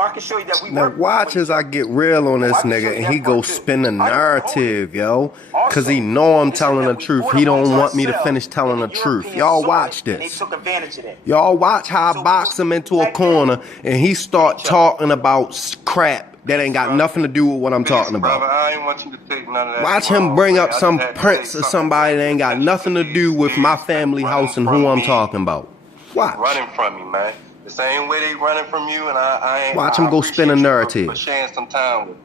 I can show you that we Now work watch with as I get real on I this can show nigga you and that he go part too. spin the I don't own narrative, yo. Cause Also, he know I'm they said telling the that we truth. bought He amongst don't want me to ourselves, finish telling and the the truth. Europeans Y'all saw it, watch and they this. took advantage of that. Y'all watch how I So we was box him into a back then corner and he start each other. talking about crap that ain't got nothing to do with what I'm talking brother. about. I ain't want you to take none of that Watch the him wrong bring way. up I just some had to say prince or something somebody that ain't got nothing to do with my family house and who I'm talking about. Watch. Running from me, man. The same way they running from you, and Watch him go spin a appreciate you narrative. for sharing some time with me.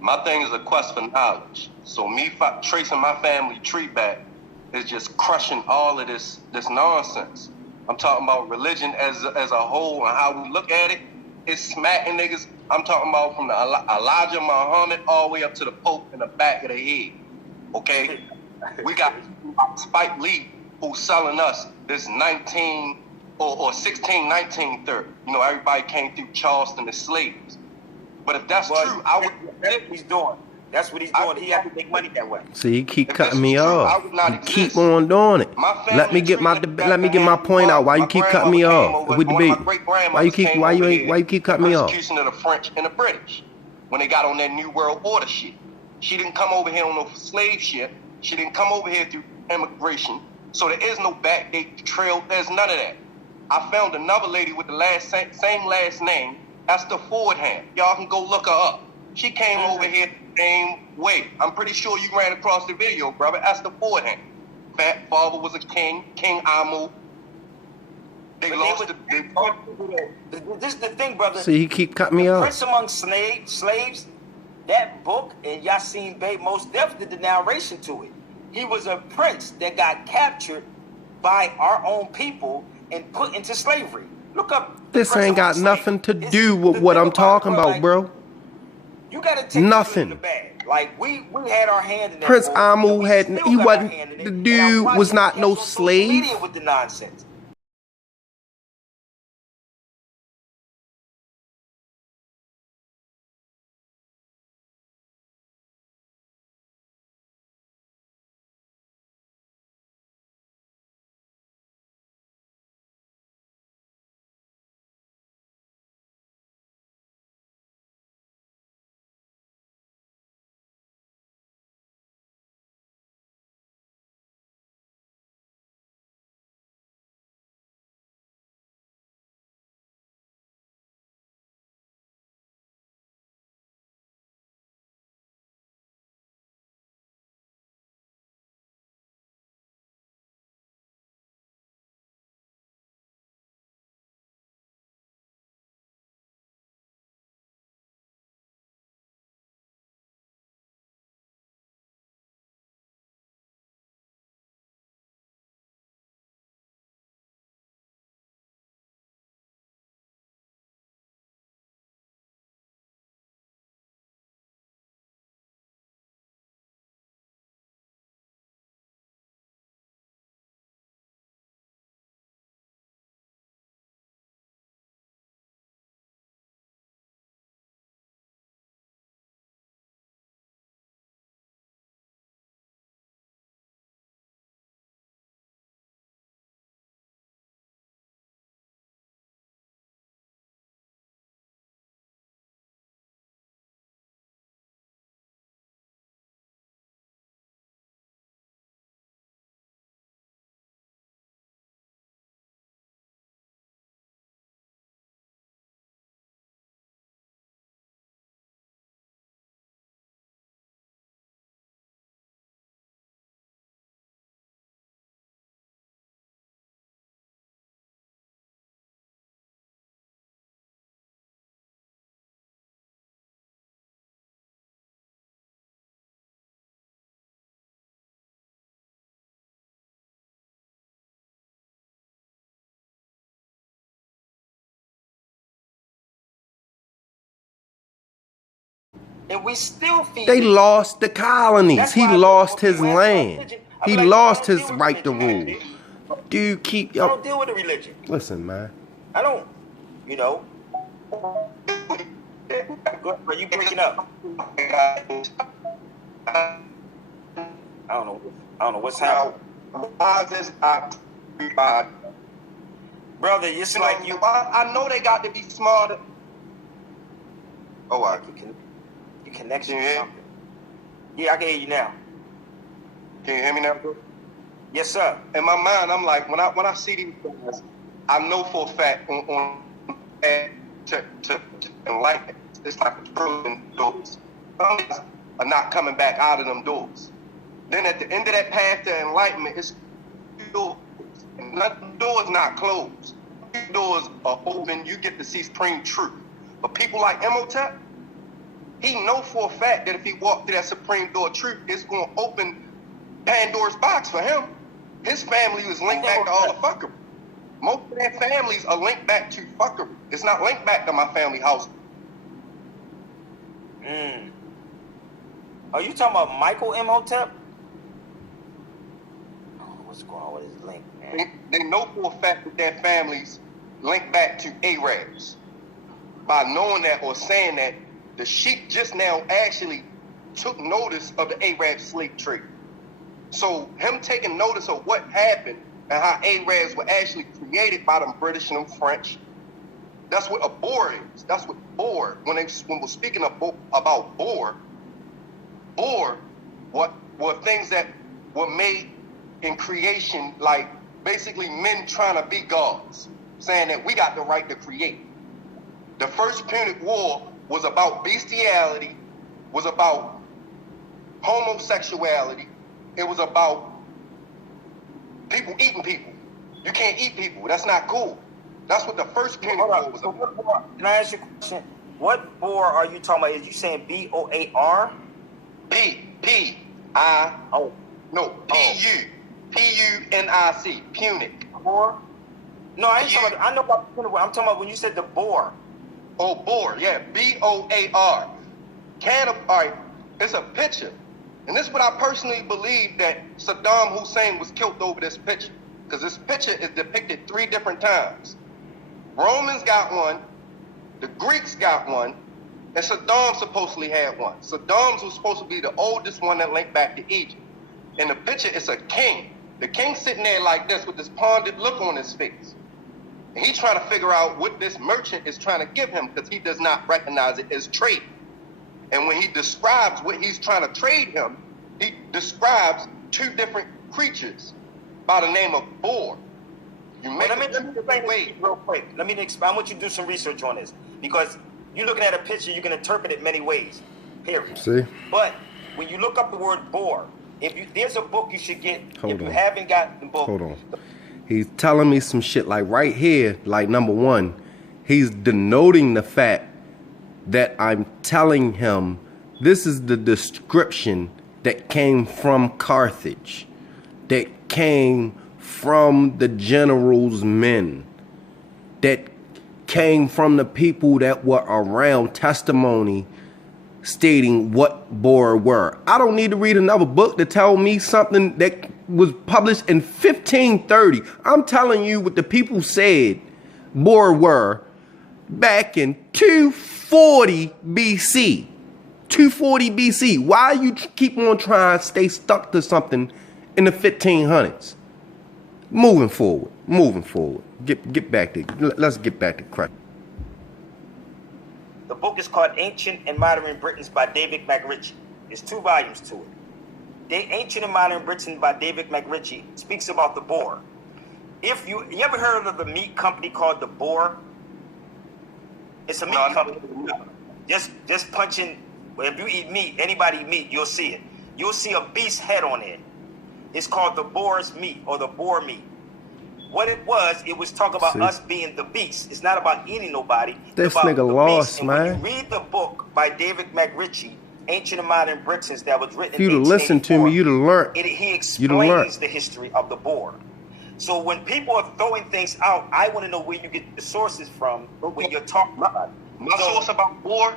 My thing is a quest for knowledge. So me tracing my family tree back is just crushing all of this nonsense. I'm talking about religion as a whole and how we look at it. It's smacking niggas. I'm talking about from the Elijah Muhammad all the way up to the Pope in the back of the head. Okay? We got Spike Lee who's selling us this 19 or 16, 1930. You know, everybody came through Charleston as slaves. But if that's true, I would. That's what he's doing. That's what he's doing. He had to make money that way. See, he keep cutting me off. He keep on doing it. Let me get my point out. Why you keep cutting me off? We debate. Why you keep cutting me off? Persecution of the French and the British when they got on that New World Order shit. She didn't come over here on no slave ship. She didn't come over here through immigration. So there is no backdate trail. There's none of that. I found another lady with the same last name, Esther Fordham. Y'all can go look her up. She came over here the same way. I'm pretty sure you ran across the video, brother. Esther Fordham. Fat father was a king, King Amu. They lost the big part. This is the thing, brother. See, he keep cutting me off. Prince Among Slaves, that book, and Yasin Bey most definitely did the narration to it. He was a prince that got captured by our own people and put into slavery. Look up. This ain't got nothing to do with what I'm talking about, bro. You gotta take nothing. The bag. Like we had our hand in that. Prince Amu he wasn't, the dude was not no slave. With the nonsense. And we still feed. They lost the colonies. He lost his land. He lost his right to rule. Dude, keep I don't deal with the religion. Listen, man. I don't. You know. But you breaking up. I don't know what's happening. Brother, it's like you. I know they got to be smarter. Oh, I can. You connection or something. Yeah, I can hear you now. Can you hear me now, bro? Yes, sir. In my mind, I'm like, when I see these guys, I know for a fact on to enlighten. It's like a trillion doors. Some are not coming back out of them doors. Then at the end of that path to enlightenment, it's doors. And the doors not closed. Doors are open. You get to see supreme truth. But people like Imhotep, he know for a fact that if he walked through that supreme door of truth, it's going to open Pandora's box for him. His family was linked back to all the fuckery. Most of their families are linked back to fuckery. It's not linked back to my family house. Are you talking about Michael Imhotep? Oh, what's going on with his link, man? They know for a fact that their families link back to Arabs. By knowing that or saying that, the Sheikh just now actually took notice of the Arab slave trade. So him taking notice of what happened and how Arabs were actually created by them British and them French, that's what a Boer is. That's what Boer, when we're speaking about Boer were things that were made in creation, like basically men trying to be gods, saying that we got the right to create. The first Punic War was about bestiality, was about homosexuality, it was about people eating people. You can't eat people. That's not cool. That's what the first Punic War was about. Can I ask you a question? What Boer are you talking about? Is you saying B-O-A-R? P-U-N-I-C. Punic. Boer? No, I ain't talking about, I know about Punic War. I'm talking about when you said the Boer. Oh, Boer, yeah, B-O-A-R. All right, it's a picture. And this is what I personally believe, that Saddam Hussein was killed over this picture. Because this picture is depicted 3 different times. Romans got one, the Greeks got one, and Saddam supposedly had one. Saddam's was supposed to be the oldest one that linked back to Egypt. In the picture, it's a king. The king's sitting there like this with this pondered look on his face. And he's trying to figure out what this merchant is trying to give him, because he does not recognize it as trade. And when he describes what he's trying to trade him, he describes 2 different creatures by the name of Boer. You make let me explain this real quick. Let me explain. I want you to do some research on this, because you're looking at a picture, you can interpret it many ways. Period. See? But when you look up the word Boer, there's a book you should get. Hold you on. haven't got the book. Hold on. He's telling me some shit like right here, like number 1, he's denoting the fact that I'm telling him this is the description that came from Carthage, that came from the general's men, that came from the people that were around, testimony stating what Boer were. I don't need to read another book to tell me something that was published in 1530. I'm telling you what the people said Boer were back in 240 BC. 240 BC. Why you keep on trying to stay stuck to something in the 1500s? Moving forward. Get back to, let's get back to Christ. The book is called Ancient and Modern Britons by David McRitchie. There's 2 volumes to it. The Ancient and Modern Britain by David McRitchie speaks about the Boer. If you ever heard of the meat company called the Boer? It's a meat company. Just punching. If you eat meat, anybody eat meat, you'll see it. You'll see a beast head on it. It's called the Boer's meat or the Boer meat. What it was talk about us being the beast. It's not about eating nobody. This nigga lost, man. When you read the book by David McRitchie, Ancient and Modern Britons, that was written in 1884. If you'd have listened to me, you'd have learned. He explains the history of the Boer. So when people are throwing things out, I want to know where you get the sources from when you're talking about it. My source about Boer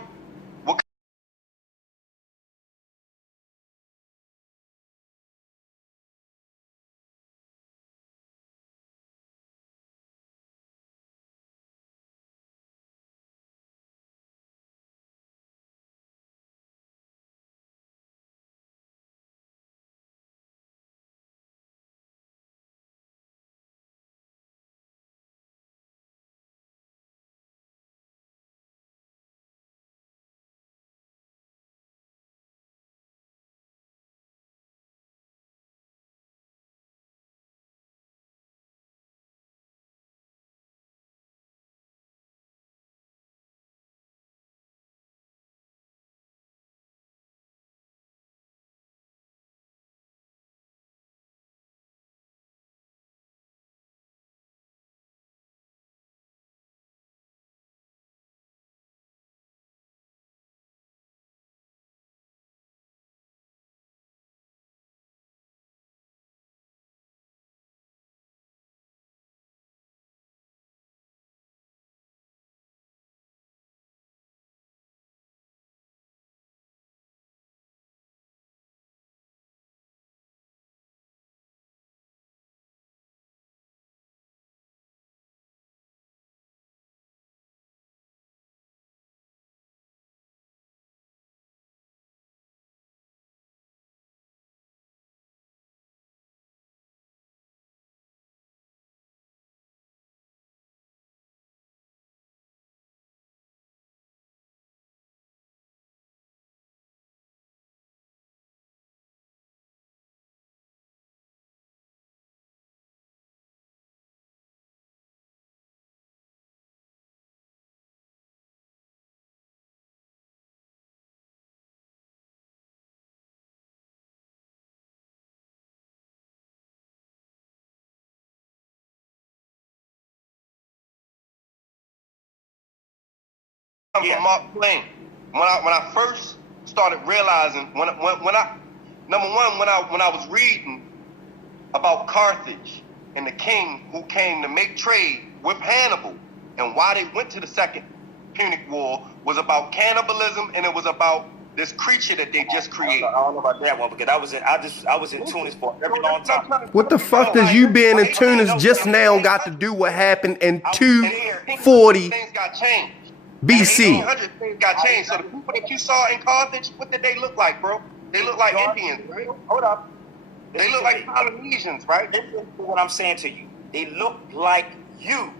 from Mark Twain. When I first started realizing when I number one when I was reading about Carthage and the king who came to make trade with Hannibal and why they went to the Second Punic War was about cannibalism, and it was about this creature that they just created. I don't know about that one because I was in Tunis for a very long time. What the fuck does you being in Tunis just now got to do what happened in 240 Things got changed. BC? 1800 things got changed. So the people that you saw in Carthage, what did they look like, bro? They look like Indians, right? Hold up. They look like Polynesians, right? Listen to what I'm saying to you. They look like you.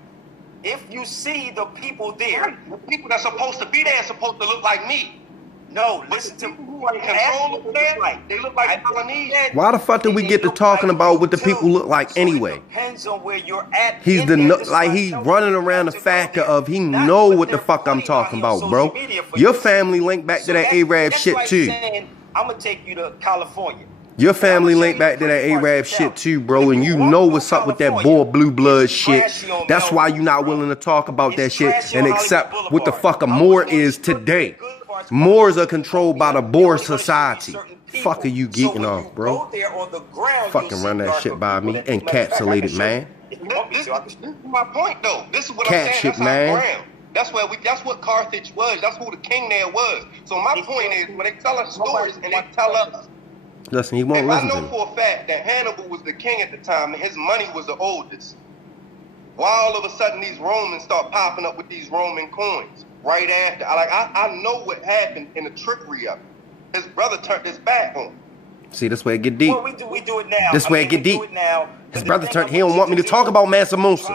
If you see the people there, The people that's supposed to be there are supposed to look like me. no, listen to People who are in control of that, they look like Polynesians. Why the fuck did we get to talking about what the people look like anyway? It depends on where you're at. He's like he's running around the factor of he know what the fuck I'm talking about, bro. Your family linked back to that Arab shit too. I'm gonna take you to California. Your family linked back to that Arab shit too, bro, and you know what's up with that boy blue blood shit. That's why you not willing to talk about that shit and accept what the fuck a Moor is today. Moors are controlled by the Boer society. Fuck are you geeking off, bro? Fucking run that shit by me. Encapsulated, man. This is my point, though. This is what Cat I'm saying. shit, That's man. our ground. That's what Carthage was. That's who the king there was. So my point is, when they tell us stories and they tell us, Listen, he won't if I listen to know me. for a fact that Hannibal was the king at the time and his money was the oldest, why all of a sudden these Romans start popping up with these Roman coins right after? I know what happened in the trickery of it. His brother turned his back on him. See, this way it get deep. Well, we do it now. This way it get we do deep. it now. His brother turned. He don't want me to talk about Mansa Musa.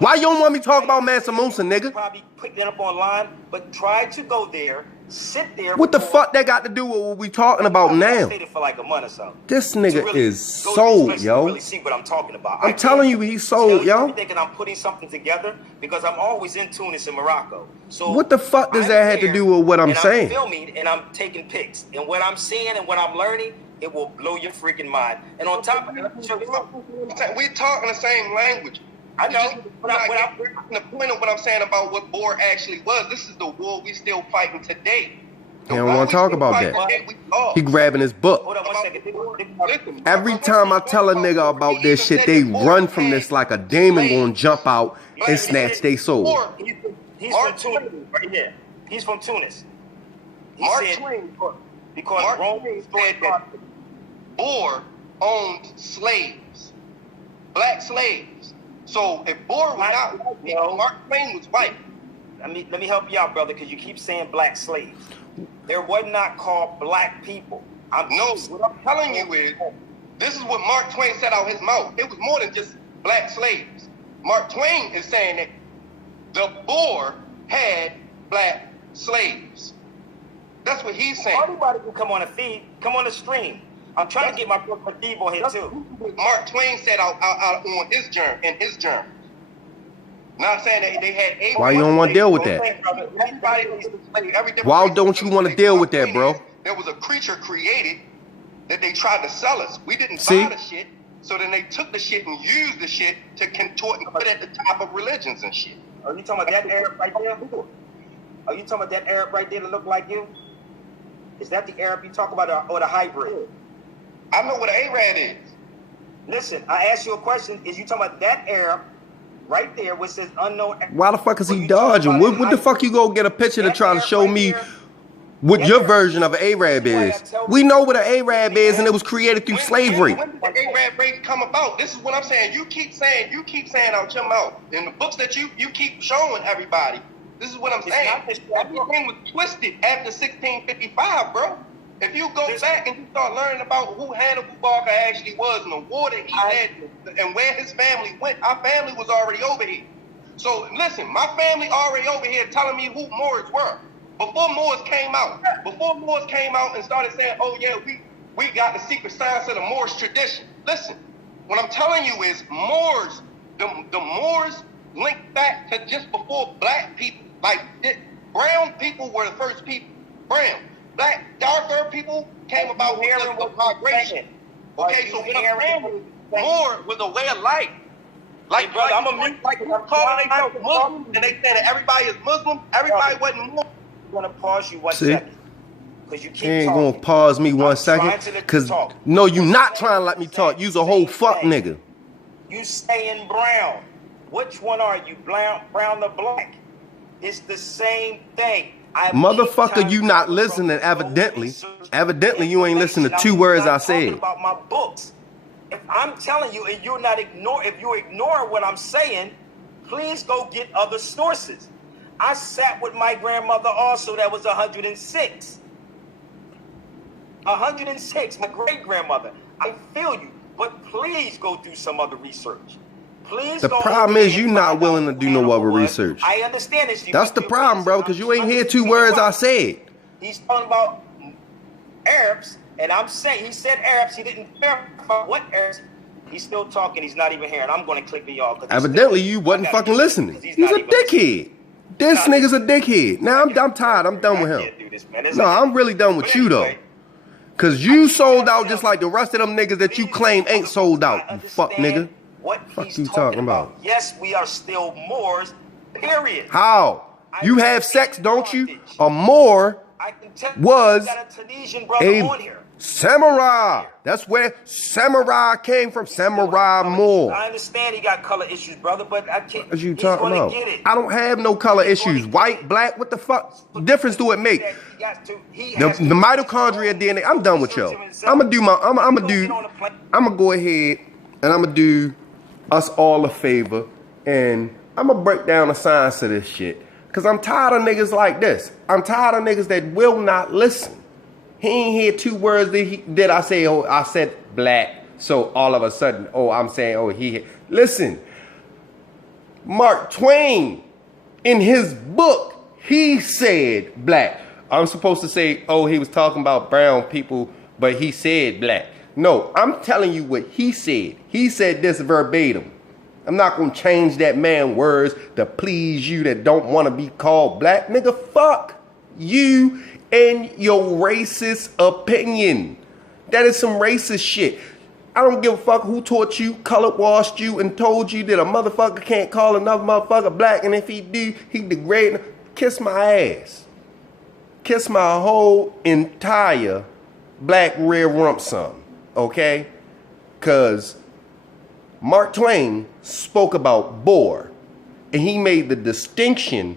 Why you don't want me to talk about Mansa Musa, nigga? Probably put that up online, but try to go there, sit there. What the fuck that got to do with what we talking about now? Stayed for like a month or so. This To nigga really is go to sold, these places yo. to really see what I'm talking about. I'm telling you, he's sold, yo. I'm thinking I'm putting something together because I'm always in Tunis and Morocco. So What the fuck does I'm that have to there do with what I'm and saying? I'm filming and I'm taking pics, and what I'm seeing and what I'm learning, it will blow your freaking mind. And on top of that, We're talking the same language. I know, but The point of what I'm saying about what Boer actually was, this is the war we still fighting today. He don't want to talk about that. He grabbing his book. hold on 1 second. Listen, Every time I tell a nigga about this shit, they run from this like a demon gonna jump out and snatch their soul. He's from Tunis, right here. He's from Tunis. He Mark said, Twain, because Mark Rome Twain destroyed said that Boer owned slaves, black slaves. So if Boer was not white people, Mark Twain was white. Let me help you out, brother, because you keep saying black slaves. There was not called black people. No, what I'm telling you is, this is what Mark Twain said out his mouth. It was more than just black slaves. Mark Twain is saying that the Boer had black slaves. That's what he's saying. Everybody can come on the feed, come on the stream. I'm trying to get my brother Steve on here too. Mark Twain said out on his journal, in his journal. Not saying that they had eight. Why you don't want to deal with that? Why don't you want to deal with that, bro? There was a creature created that they tried to sell us. We didn't See? buy the shit, so then they took the shit and used the shit to contort and put it at the top of religions and shit. Are you talking about that Arab right there? Are you talking about that Arab right there that look like you? Is that the Arab you talk about or the hybrid? I know what an Arab is. Listen, I asked you a question. Is you talking about that Arab right there which says unknown? Why the fuck is he dodging? What the fuck you go get a picture to try to show me what your version of an Arab is? We know what an Arab is, and it was created through slavery. When did the Arab race come about? This is what I'm saying. You keep saying out your mouth. In the books that you keep showing everybody, this is what I'm saying. Everything was twisted after 1655, bro. If you go back and you start learning about who Hannibal Barca actually was and the war that he led and where his family went, our family was already over here. So listen, my family already over here telling me who Moors were. Before Moors came out and started saying, oh yeah, we got the secret science of the Moorish tradition. Listen, what I'm telling you is Moors, the Moors linked back to just before black people. Like brown people were the first people. Brown. Black, darker people came about here with migration. Okay, so what I'm saying is Moor was a way of life. Like, Hey, brother, I'm a like calling themselves Muslim and they saying that everybody is Muslim. Everybody wasn't Muslim. I'm gonna pause you 1 See? second. Because you keep You ain't talking. gonna pause me one I'm second. trying to let you Cause talk. no, you not trying to let me talk. You's a whole fuck nigga. You saying brown. Which one are you? Brown or black? It's the same thing. Motherfucker, you not listening evidently. Evidently you ain't listening to 2 words I said. About my books. If I'm telling you and you're not if you ignore what I'm saying, please go get other sources. I sat with my grandmother also that was 106. 106, my great-grandmother. I feel you, but please go do some other research. Please. The problem is you not willing to do no other research. I understand this. That's the problem, bro, because you ain't hear 2 words I said. He's talking about Arabs, and I'm saying he said Arabs. He didn't verify what Arabs. He's still talking. He's not even here, and I'm going to click on y'all. Evidently, you wasn't fucking listening. He's a dickhead. This nigga's a dickhead. Now I'm tired. I'm done with him. No, I'm really done with you though. Cause you sold out just like the rest of them niggas that you claim ain't sold out. You fuck nigga. What fuck you talking about? Yes, we are still Moors. Period. How? You have sex, don't you? A Moor was a samurai. That's where samurai came from. Samurai Moor. I understand he got color issues, brother, but I can't. What you talking about? I don't have no color issues. White, black, what the fuck difference do it make? The mitochondria DNA. I'm done with y'all. I'm gonna go ahead and I'm gonna do us all a favor and I'm gonna break down the science of this shit. Cause I'm tired of niggas like this. I'm tired of niggas that will not listen. He ain't hear 2 words that I say, oh, I said black. So all of a sudden, oh, I'm saying, oh, he. Listen, Mark Twain, in his book, he said black. I'm supposed to say, oh, he was talking about brown people, but he said black. No, I'm telling you what he said. He said this verbatim. I'm not going to change that man words to please you that don't want to be called black. Nigga, fuck you and your racist opinion. That is some racist shit. I don't give a fuck who taught you, color washed you, and told you that a motherfucker can't call another motherfucker black, and if he do, he degrade. Kiss my ass. Kiss my whole entire black rear rump son, okay? Cause Mark Twain spoke about Boer, and he made the distinction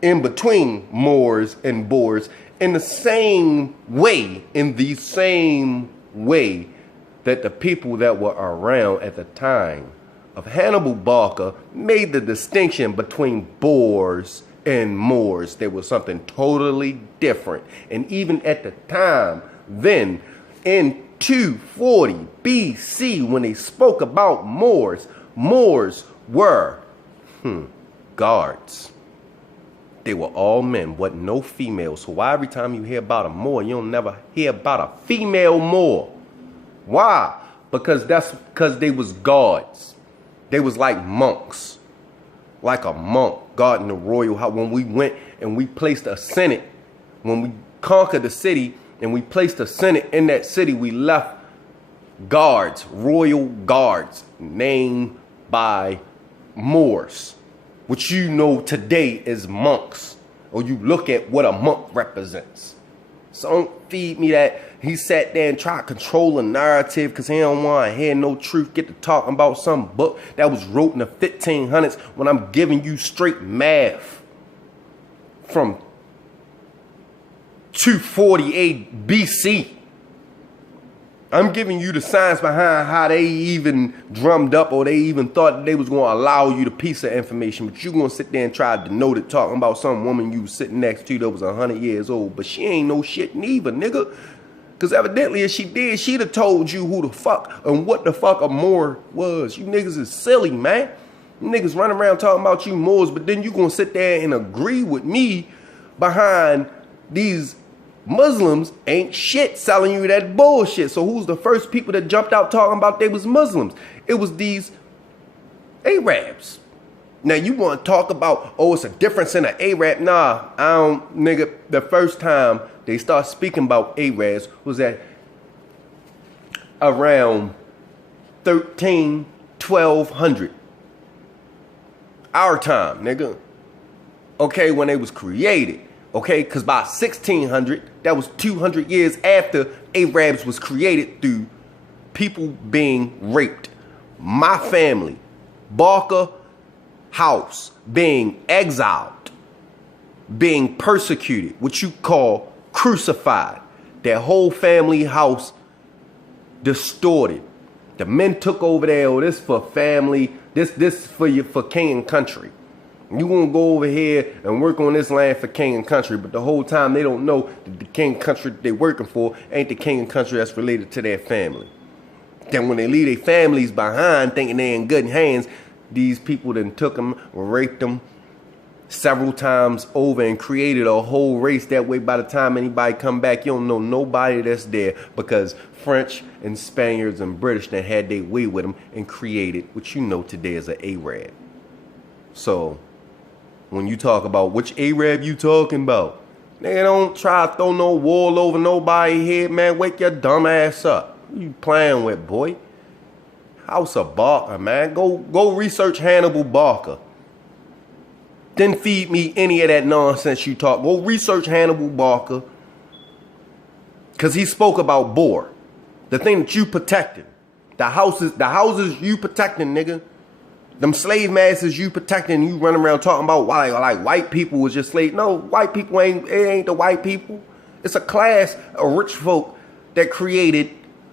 in between Moors and Boers in the same way, that the people that were around at the time of Hannibal Barca made the distinction between Boers and Moors. There was something totally different. And even at the time, then in 240 BC, when they spoke about Moors, Moors were guards. They were all men, wasn't no females. So why every time you hear about a Moor, you don't never hear about a female Moor? Why? Because they was guards. They was like monks. Like a monk guarding the royal house. When we went and we placed a senate, when we conquered the city and we placed a senate in that city, we left guards, royal guards, named by Moors, which you know today is monks, or you look at what a monk represents. So don't feed me that he sat there and tried to control the narrative because he don't want to hear no truth. Get to talking about some book that was wrote in the 1500s when I'm giving you straight math from 248 BC. I'm giving you the science behind how they even drummed up or they even thought that they was going to allow you the piece of information. But you're going to sit there and try to denote it talking about some woman you was sitting next to that was 100 years old. But she ain't no shit neither, nigga. Because evidently if she did, she'd have told you who the fuck and what the fuck a Moor was. You niggas is silly, man. You niggas running around talking about you Moors, but then you going to sit there and agree with me behind these Muslims ain't shit selling you that bullshit. So who's the first people that jumped out talking about they was Muslims? It was these Arabs. Now you want to talk about, oh, it's a difference in an Arab. Nah, I don't, nigga. The first time they start speaking about Arabs was at around 1200 Our time, nigga. Okay, when they was created. Okay, because by 1600, that was 200 years after Arabs was created through people being raped. My family, Barker house, being exiled, being persecuted, what you call crucified. Their whole family house distorted. The men took over there. Oh, this for family. This for king and country. You gonna go over here and work on this land for king and country, but the whole time they don't know that the king and country they working for ain't the king and country that's related to their family. Then when they leave their families behind, thinking they're in good hands, these people then took them, raped them several times over, and created a whole race. That way, by the time anybody come back, you don't know nobody that's there, because French and Spaniards and British that had their way with them and created what you know today as an Arab. So when you talk about which Arab you talking about, nigga, don't try to throw no wool over nobody's head, man. Wake your dumb ass up. Who you playing with, boy? House of Barker, man. Go research Hannibal Barker. Then feed me any of that nonsense you talk. Go research Hannibal Barker. Because he spoke about Boer. The thing that you protecting. The houses you protecting, nigga. Them slave masters you protecting. You running around talking about why like white people was just slave. No, white people ain't the white people. It's a class of rich folk that created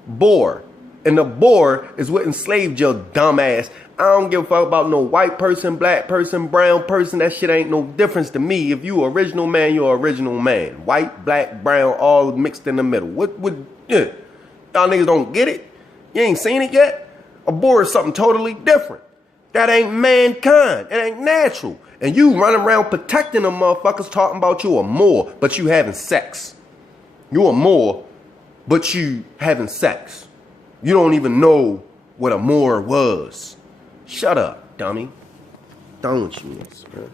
Boer. And the Boer is what enslaved your dumb ass. I don't give a fuck about no white person, black person, brown person. That shit ain't no difference to me. If you original man, you're original man. White, black, brown, all mixed in the middle. Y'all niggas don't get it? You ain't seen it yet? A Boer is something totally different. That ain't mankind. It ain't natural. And you running around protecting them motherfuckers talking about you a Moor, but you having sex. You a Moor, but you having sex. You don't even know what a Moor was. Shut up, dummy. Don't you, man.